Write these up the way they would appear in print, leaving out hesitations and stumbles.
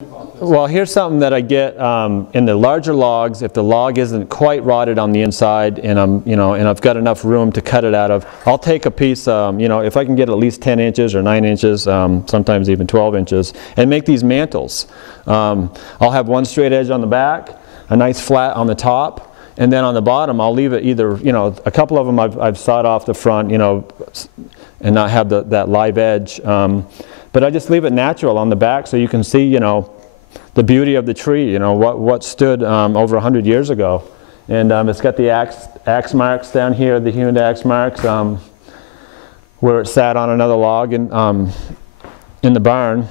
Well, here's something that I get in the larger logs. If the log isn't quite rotted on the inside, and I've got enough room to cut it out of, I'll take a piece. If I can get at least 10 inches or 9 inches, sometimes even 12 inches, and make these mantles. I'll have one straight edge on the back, a nice flat on the top, and then on the bottom I'll leave it either, a couple of them I've sawed off the front, and not have that live edge. But I just leave it natural on the back so you can see, the beauty of the tree, what stood over 100 years ago. And it's got the axe marks down here, the hewn axe marks, where it sat on another log in the barn.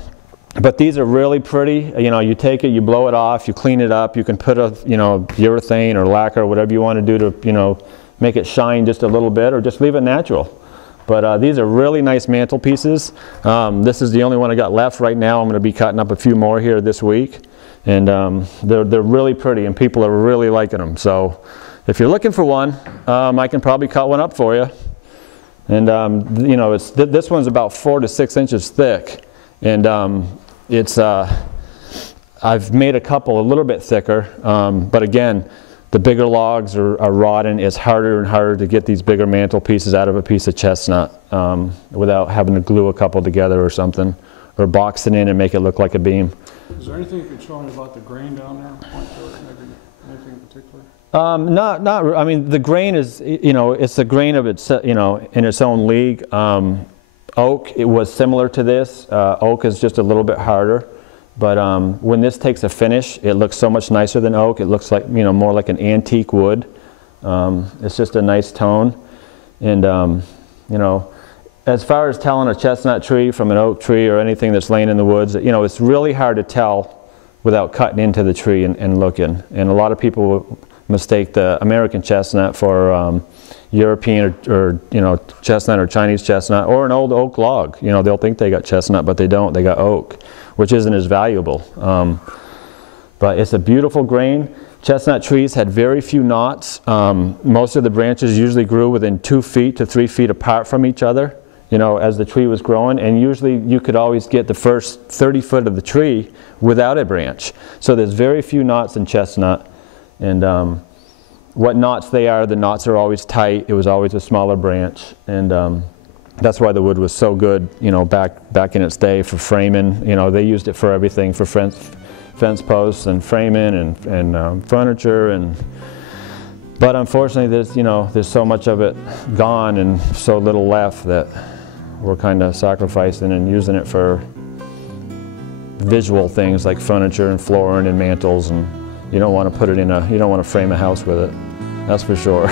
But these are really pretty. You take it, you blow it off, you clean it up, you can put a urethane or lacquer, whatever you want to do to make it shine just a little bit, or just leave it natural. But these are really nice mantel pieces. This is the only one I got left right now. I'm going to be cutting up a few more here this week. And they're really pretty, and people are really liking them. So if you're looking for one, I can probably cut one up for you. And this one's about 4 to 6 inches thick. And I've made a couple a little bit thicker, but again, the bigger logs are rotting. It's harder and harder to get these bigger mantel pieces out of a piece of chestnut without having to glue a couple together or something, or box it in and make it look like a beam. Is there anything you could show me about the grain down there? Point to it, maybe anything in particular? I mean, the grain is, it's the grain of its, in its own league. Oak, it was similar to this. Oak is just a little bit harder. But when this takes a finish, it looks so much nicer than oak. It looks like, more like an antique wood. It's just a nice tone. And, as far as telling a chestnut tree from an oak tree or anything that's laying in the woods, it's really hard to tell without cutting into the tree and looking. And a lot of people mistake the American chestnut for European or chestnut or Chinese chestnut or an old oak log. They'll think they got chestnut, but they don't. They got oak, which isn't as valuable. But it's a beautiful grain. Chestnut trees had very few knots. Most of the branches usually grew within 2 feet to 3 feet apart from each other, as the tree was growing. And usually you could always get the first 30 foot of the tree without a branch. So there's very few knots in chestnut. And what knots they are, the knots are always tight. It was always a smaller branch. And that's why the wood was so good, back in its day for framing. They used it for everything, for fence posts and framing and furniture. But unfortunately, there's so much of it gone and so little left that we're kind of sacrificing and using it for visual things like furniture and flooring and mantels. And you don't want to put it in you don't want to frame a house with it. That's for sure.